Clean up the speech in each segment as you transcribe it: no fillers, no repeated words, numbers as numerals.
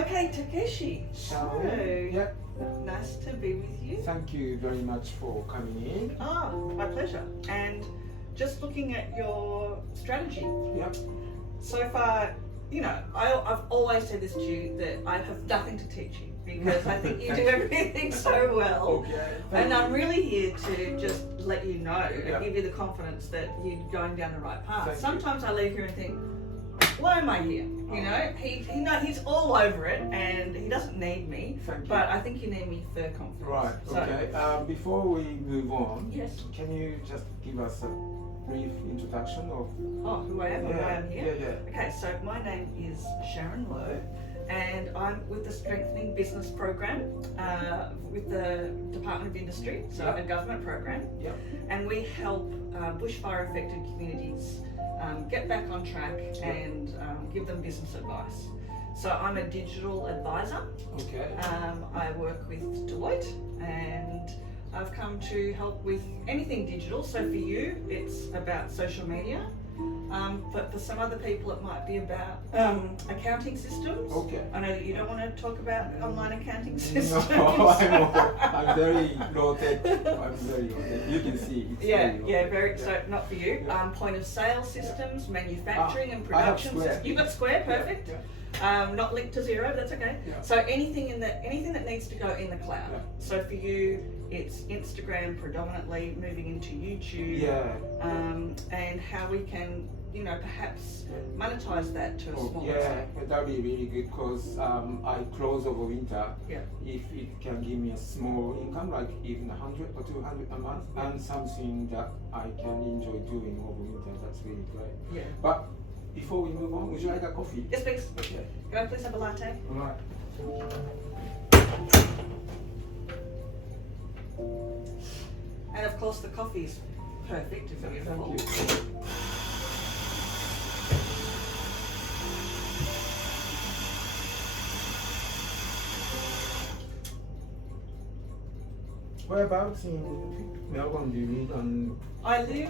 Okay, Takeshi. Sharyn, yeah. Nice to be with you. Thank you very much for coming in. My pleasure. And just looking at your strategy. Yep. So far, I've always said this to you that I have nothing to teach you because I think you do everything so well. Okay. And I'm really here to just let you know Yeah. and give you the confidence that you're going down the right path. Thank you. Sometimes I leave here and think, why am I here? He's all over it and he doesn't need me. Thank you. But I think you need me for confidence. Right, okay. Before we move on, Yes. can you just give us a brief introduction of Who I am and why I'm here? Yeah. Okay, so my name is Sharyn Lowe and I'm with the Strengthening Business Program with the Department of Industry, so Yeah. a government program. Yeah. And we help bushfire affected communities get back on track and give them business advice. So I'm a digital advisor. Okay. I work with Deloitte and I've come to help with anything digital. So for you, it's about social media. But for some other people, it might be about accounting systems. Okay. I know that you don't want to talk about online accounting systems. No, I'm very low tech. I'm very low tech. You can see it's very low tech. So not for you. Yeah. Point of sale systems, manufacturing and I have production Square. systems. You've got Square, perfect. Yeah. Not linked to Zero, that's okay. Yeah. So anything that needs to go in the cloud. Yeah. So for you, it's Instagram predominantly, moving into YouTube. Yeah. And how we can, perhaps monetize that to a small Yeah, extent. that would be really good because I close over winter. Yeah. If it can give me a small income, like even 100 or 200 a month, and something that I can enjoy doing over winter, that's really great. Yeah. But before we move on, would you like a coffee? Yes, please. Okay. Can I please have a latte? All right. And of course, the coffee is perfect if you're full. Thank you. Whereabouts in Melbourne do you live? I live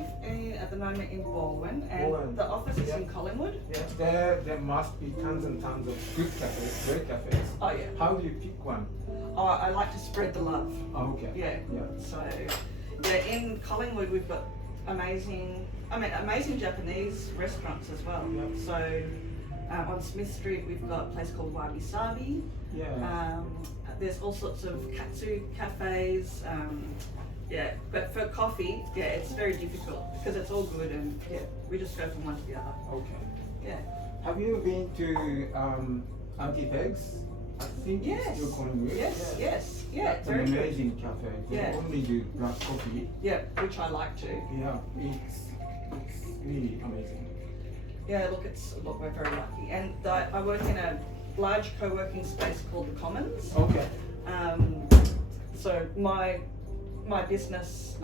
at the moment in Baldwin, and Baldwin. the office is in Collingwood. Yes, there must be tons and tons of good cafes, great cafes. Oh yeah. How do you pick one? Oh, I like to spread the love. Oh, okay. Yeah. Yeah. So, in Collingwood we've got amazing Japanese restaurants as well. Yeah. So, on Smith Street we've got a place called Wabi Sabi. Yeah. There's all sorts of katsu cafes. But for coffee, it's very difficult because it's all good and we just go from one to the other. Okay. Yeah. Have you been to Anti-Pegs? I think it's still Collingwood. Yes. Yeah. It's an Very good. amazing cafe. They Yeah. only do black coffee. Yeah, which I like to. Yeah, it's really amazing. Yeah, look, we're very lucky, and I work in a large co-working space called the Commons. Okay. So my business,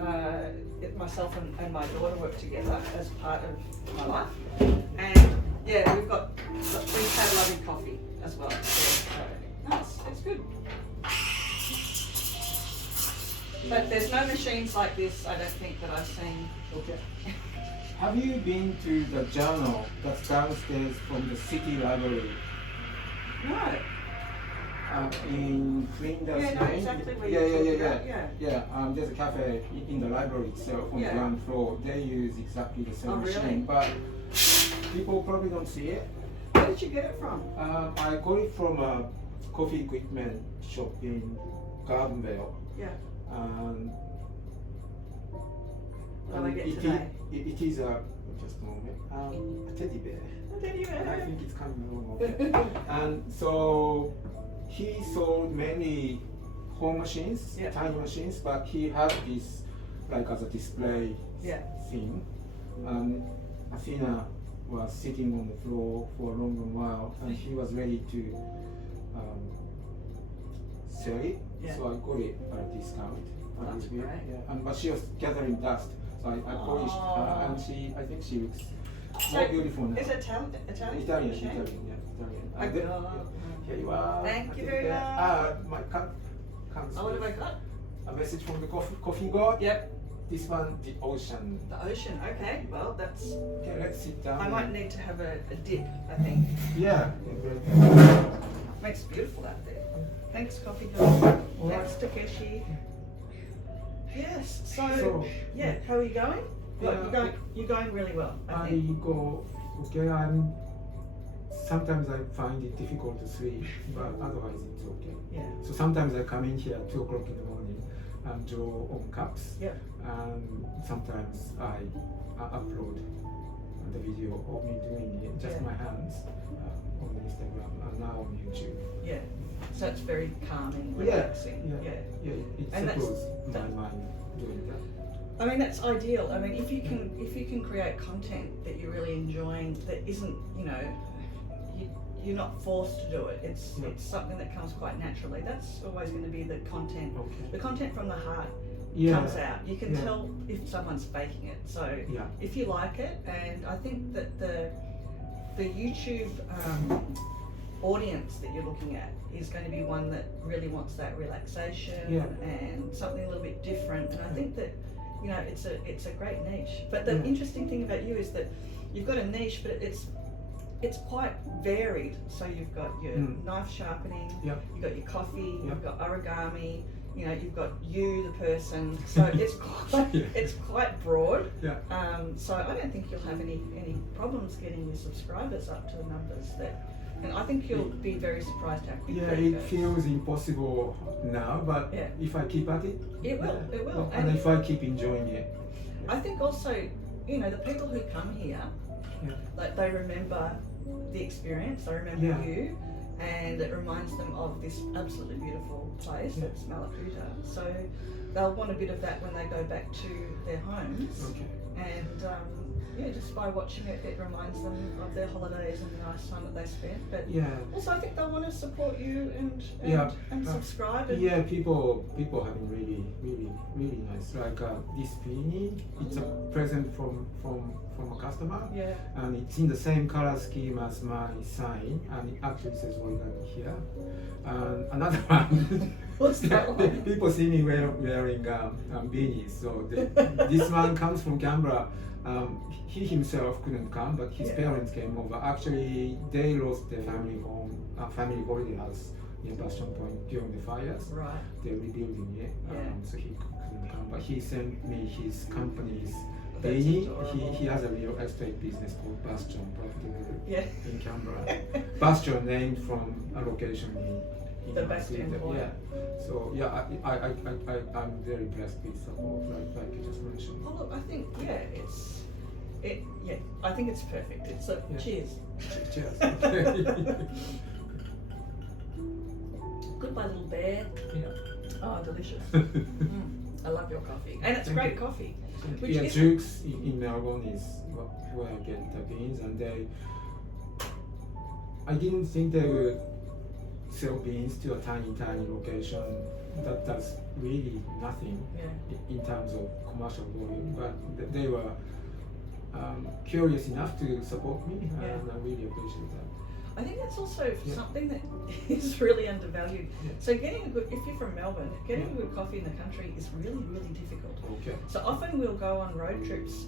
myself and my daughter work together as part of my life, and we've had lovely coffee as well. So it's good. But there's no machines like this, I don't think, that I've seen. Okay. Have you been to the journal that's downstairs from the city library? No. In Flinders Yeah, I know Lane? exactly where you're talking about, Yeah, there's a cafe in the library itself on the ground floor. They use exactly the same really? machine, but people probably don't see it. Where did you get it from? I got it from a coffee equipment shop in Gardenvale. Yeah. What do I get today? It is just a moment, a teddy bear. A teddy bear. I think it's coming along okay. And so he sold many home machines, tiny machines, but he had this like as a display thing. Athena was sitting on the floor for a long while, and he was ready to sell it. So I got it at a discount. That's great. But she was gathering dust, so I polished her, and I think she looks more beautiful now. Is it Italian? Italian. Here you are. Thank you very much. My cup comes What have I with got? a message from the coffee god. Yep. This one, the ocean. The ocean. Okay. Well, that's. Okay, let's sit down. I might need to have a dip, I think. Yeah. Makes it beautiful out there. Thanks, Coffee Girl. Thanks, Takeshi. Yes. So yeah, how are you going? Yeah, you're going really well. I I think. go okay. Sometimes I find it difficult to sleep, but otherwise it's okay. Yeah. So sometimes I come in here at 2 o'clock in the morning and draw on cups. Yeah. And sometimes I upload the video of me doing it, just my hands, on Instagram and now on YouTube. Yeah. So it's very calming, Yeah, relaxing. yeah. Yeah. It And settles my mind doing that. I mean, that's ideal. I mean, if you can create content that you're really enjoying, that isn't, you're not forced to do it. It's something that comes quite naturally. That's always going to be the content. Okay. The content from the heart Yeah. comes out. You can tell if someone's faking it. So if you like it, and I think that the YouTube audience that you're looking at is going to be one that really wants that relaxation and something a little bit different. And I think that it's a great niche. But the interesting thing about you is that you've got a niche, but it's quite varied. So you've got your knife sharpening, you've got your coffee, you've got origami, you've got you, the person. So it's quite broad. Yeah. So I don't think you'll have any problems getting your subscribers up to the numbers and I think you'll be very surprised how quickly Yeah, it feels impossible now, but if I keep at it, it will. And if I keep enjoying it. I think also, the people who come here, like they remember the experience, they remember you, and it reminds them of this absolutely beautiful place, that's Mallacoota. So they'll want a bit of that when they go back to their homes. Okay. And just by watching it, it reminds them of their holidays and the nice time that they spent. But also I think they'll want to support you and subscribe. And people have been really nice. Like this beanie, it's a present from a customer. Yeah. And it's in the same color scheme as my sign, and it actually says origami here. And another one. What's that one? People see me wearing beanies. So this one comes from Canberra. He himself couldn't come, but his parents came over. Actually, they lost their family home, family holiday house in Bastion Point during the fires. Right. They're rebuilding it, so he couldn't come. But he sent me his company's beanie. He has a real estate business called Bastion Property Group in Canberra. Bastion named from a location in the Bastion Point. So I'm very blessed with support, like you just mentioned. Oh look, I think I think it's perfect. It's a cheers. Cheers. Goodbye, little bear. Yeah. Oh, delicious. I love your coffee, and it's great coffee. Jukes in Melbourne is where I get the beans, and I didn't think they would sell beans to a tiny location that does really nothing in terms of commercial volume, but they were curious enough to support me, and I really appreciate that. I think that's also something that is really undervalued. So if you're from Melbourne, getting a good coffee in the country is really, really difficult. Okay. So often we'll go on road trips,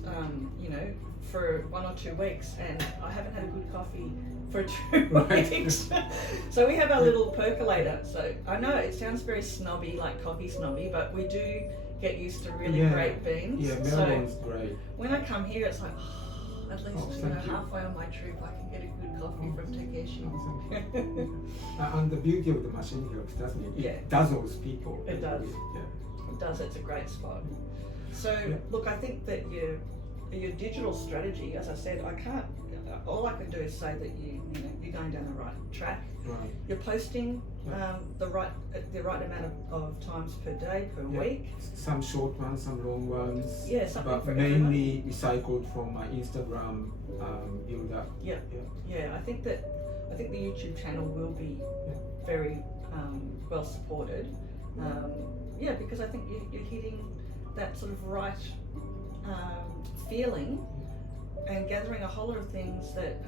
for 1 or 2 weeks, and I haven't had a good coffee for 2 weeks. So we have our little percolator. So I know it sounds very snobby, like coffee snobby, but we do get used to really great beans. Yeah, Melbourne's great. When I come here, it's like, at least halfway on my trip, I can get a good coffee from Takeshi. And the beauty of the machine helps, doesn't it? It dazzles people. It does. It does. It's a great spot. So look, I think that your digital strategy, as I said, all I can do is say that you're going down the right track. Right. You're posting the right amount of times per day, per week. Some short ones, some long ones. Yeah, something but for mainly recycled from my Instagram build-up. Yeah. I think the YouTube channel will be very well supported. Because I think you're hitting that sort of right feeling and gathering a whole lot of things that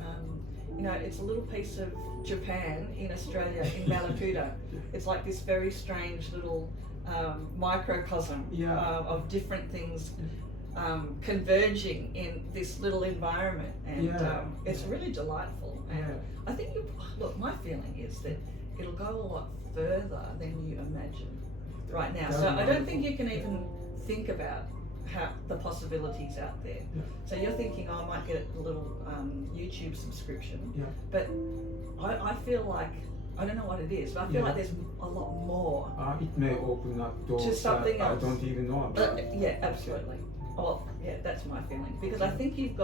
it's a little piece of Japan in Australia, in Mallacoota. It's like this very strange little microcosm of different things converging in this little environment, and it's really delightful. And I think my feeling is that it'll go a lot further than you imagine right now. That's So I don't wonderful. think you can even think about how the possibilities out there. Yeah. So you're thinking, oh, I might get a little YouTube subscription. Yeah. But I feel like, I don't know what it is, but I feel Yeah. like there's a lot more. It may open up doors To something that else. I don't even know about. Yeah, absolutely. Oh, yeah, that's my feeling. Because I think you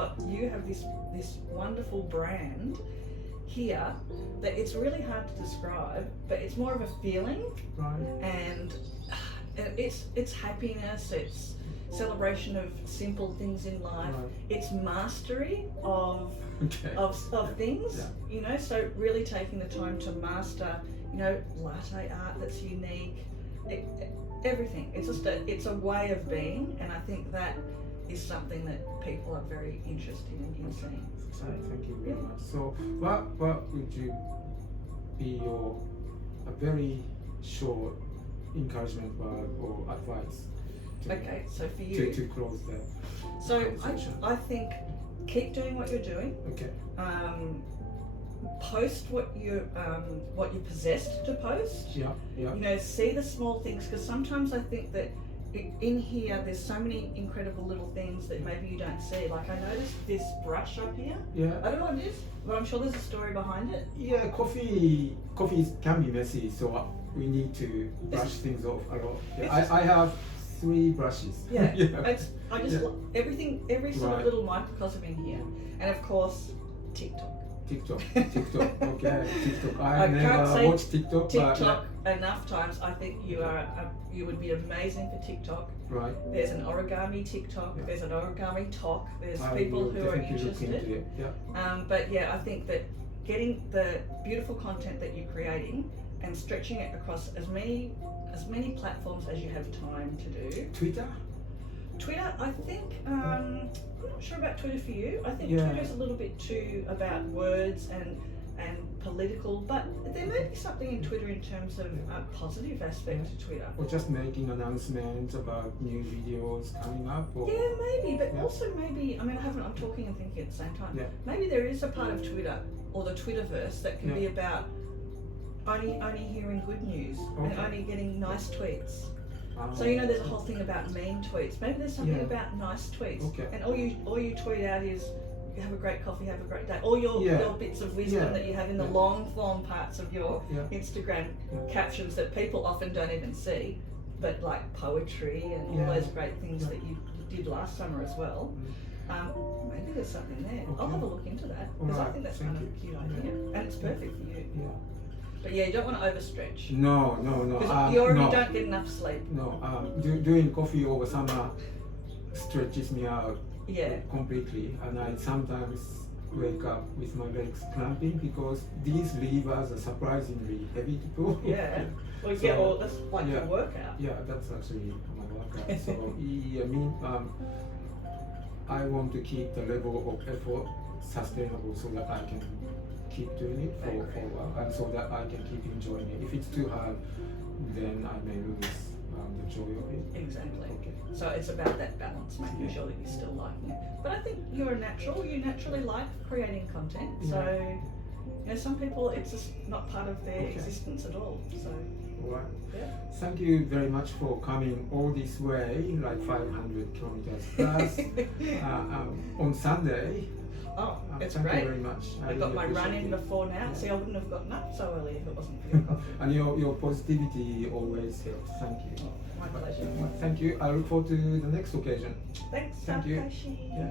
have this wonderful brand here that it's really hard to describe, but it's more of a feeling, Right. and it's happiness, it's celebration of simple things in life, Right. it's mastery of Okay. of things, Yeah. you know, so really taking the time to master, you know, latte art that's unique, everything. It's just it's a way of being, and I think that is something that people are very interested in seeing. So Thank you very yeah. much. So what would you be your a very short encouragement word or advice to, Okay, so for you, to close the so conversation? I think keep doing what you're doing. Okay. Post what you're possessed to post. Yeah. Yeah. You know, see the small things, because sometimes I think that in here there's so many incredible little things that maybe you don't see. Like I noticed this brush up here. Yeah. I don't know what it is, but I'm sure there's a story behind it. Yeah, coffee can be messy, so we need to brush things off a lot. Yeah, I have 3 brushes. Yeah, Yeah. I just everything, every sort of Right. little microcosm in here, and of course TikTok. TikTok. Okay, TikTok. I I can't never say watched TikTok, TikTok enough times. I think you would be amazing for TikTok. but right. There's an origami TikTok. Yeah. There's an origami talk. There's I people will who are definitely look interested. into it. Yeah. But yeah, I think that getting the beautiful content that you're creating and stretching it across as many platforms as you have time to do. Twitter, I think, I'm not sure about Twitter for you. I think Yeah. Twitter's a little bit too about words and political, but there may be something in Twitter in terms of a positive aspect to Twitter. Or just making announcements about new videos coming up. Or Yeah, maybe, but Yeah. also maybe, I mean, I'm talking and thinking at the same time. Yeah. Maybe there is a part of Twitter or the Twitterverse that can be about only hearing good news and Okay. only getting nice tweets. um, So you know, there's a whole thing about mean tweets. Maybe there's something Yeah. about nice tweets, Okay. and all you tweet out is, "Have a great coffee, have a great day." All your bits of wisdom Yeah. that you have in the Yeah. long form parts of your Yeah. Instagram Yeah. captions that people often don't even see, but like poetry and all Yeah. those great things Yeah. that you did last summer as well. Maybe there's something there. I'll Okay. have a look into that because I Alright, think that's thank kind of a cute idea, and it's perfect for you. Yeah. But yeah, you don't want to overstretch No. because you already no. don't get enough sleep. No, doing coffee over summer stretches me out Yeah. completely, and I sometimes wake up with my legs cramping because these levers are surprisingly heavy to pull. Yeah. Well, So, yeah, well, that's like yeah. your workout. Yeah, that's actually my workout. So I want to keep the level of effort sustainable so that I can keep doing it for a while, and so that I can keep enjoying it. If it's too hard, then I may lose the joy of it. Exactly. Okay. So it's about that balance, making Yeah. sure that you're still liking it. But I think you're a natural. You naturally like creating content. So, you know, some people it's just not part of their existence at all. So, All right. yeah. Thank you very much for coming all this way, like 500 kilometers plus, on Sunday. Oh, it's Thank great. you very much. I got my run in before now. See, I wouldn't have gotten up so early if it wasn't for your coffee. And your positivity always helps. Thank you. My pleasure. Thank you. I look forward to the next occasion. Thanks, Thank you. Takashi. Yeah.